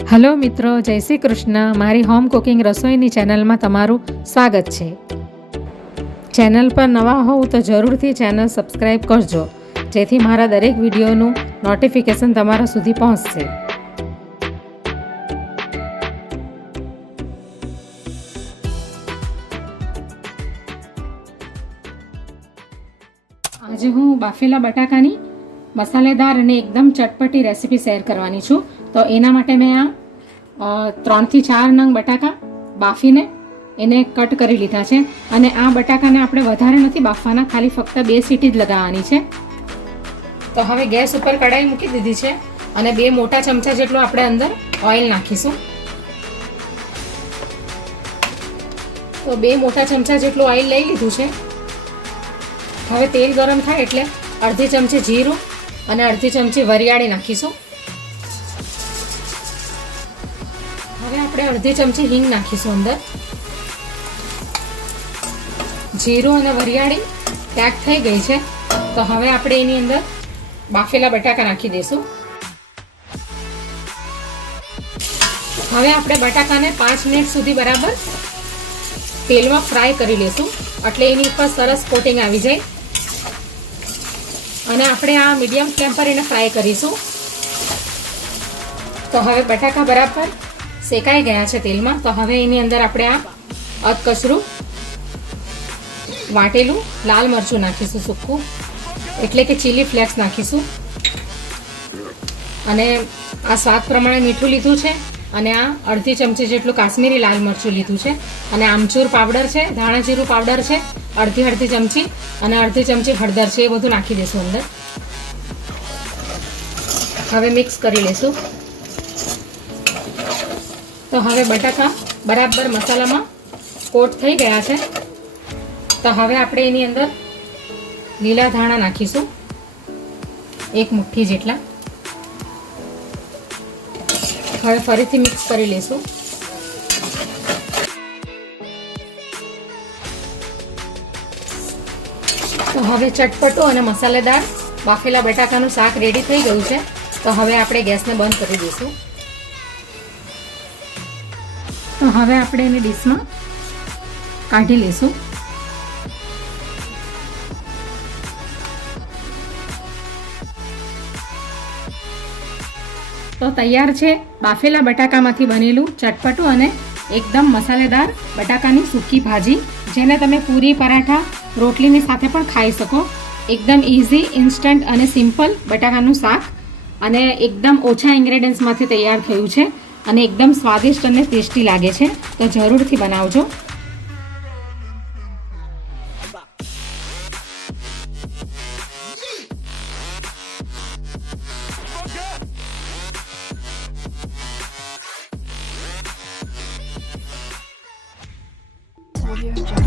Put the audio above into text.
Hello મિત્રો, જય શ્રી કૃષ્ણ. મારી હોમ કુકિંગ રસોઈની ચેનલમાં તમારું સ્વાગત છે. ચેનલ પર નવા હોવ તો જરૂરથી ચેનલ સબસ્ક્રાઈબ કરજો, જેથી મારા દરેક વિડીયોનું નોટિફિકેશન તમારા સુધી પહોંચશે. આજે હું બાફેલા બટાકાની મસાલેદાર અને એકદમ ચટપટી રેસીપી શેર કરવાની છું. તો એના માટે મેં આ 3 થી 4 નંગ બટાકા બાફીને એને કટ કરી લીધા છે. અને આ બટાકાને આપણે વધારે નથી બાફવાના, ખાલી ફક્ત 2 સીટી જ લગાવવાની છે. તો હવે ગેસ ઉપર કઢાઈ મૂકી દીધી છે અને 2 મોટા ચમચા જેટલું આપણે અંદર ઓઇલ નાખીશું. તો 2 મોટા ચમચા જેટલું ઓઇલ લઈ લીધું છે. હવે તેલ ગરમ થાય એટલે અડધી ચમચી જીરું અને અડધી ચમચી વરિયાળી નાખીશું. હવે આપણે અડધી ચમચી હિંગ નાખીશું અંદર. જીરું અને વરિયાળી ક્યાંક થઈ ગઈ છે, તો હવે આપણે એની અંદર બાફેલા બટાકા નાખી દઈશું. હવે આપણે બટાકાને 5 મિનિટ સુધી બરાબર તેલમાં ફ્રાય કરી લઈશું, એટલે એની ઉપર સરસ કોટિંગ આવી જાય. અને આપણે આ મીડિયમ ફ્લેમ પર એને ફ્રાય કરીશું. તો હવે બટાકા બરાબર શેકાઈ ગયા છે તેલમાં. તો હવે એની અંદર આપણે આ અધકચરું વાટેલું લાલ મરચું નાખીશું, સૂકું એટલે કે ચીલી ફ્લેક્સ નાખીશું. અને આ સ્વાદ પ્રમાણે મીઠું લીધું છે અને આ અડધી ચમચી જેટલું કાશ્મીરી લાલ મરચું લીધું છે. અને આમચૂર પાવડર છે, ધાણા જીરું પાવડર છે અડધી ચમચી અને અડધી ચમચી હળદર છે, એ બધું નાખી દઈશું અંદર. હવે મિક્સ કરી લઈશું. તો હવે બટાકા બરાબર મસાલામાં કોટ થઈ ગયા છે. તો હવે આપણે એની અંદર લીલા ધાણા નાખીશું, 1 મુઠ્ઠી જેટલા. હવે ફરીથી મિક્સ કરી લઈશું. તો હવે ચટપટું અને મસાલેદાર બાફેલા બટાકાનું શાક રેડી થઈ ગયું છે. તો હવે આપણે ગેસને બંધ કરી દઈશું. તો હવે આપણે એને ડીશમાં કાઢી લઈશું. તો તૈયાર છે બાફેલા બટાકામાંથી બનેલું ચટપટું અને એકદમ મસાલેદાર બટાકાની સૂકી ભાજી, જેને તમે પૂરી, પરાઠા, રોટલીની સાથે પણ ખાઈ શકો. એકદમ ઇઝી, ઇન્સ્ટન્ટ અને સિમ્પલ બટાકાનું શાક, અને એકદમ ઓછા ઇન્ગ્રેડિયન્ટ્સમાંથી તૈયાર થયું છે અને એકદમ સ્વાદિષ્ટ અને ટેસ્ટી લાગે છે. તો જરૂરથી બનાવજો. Audio Jungle.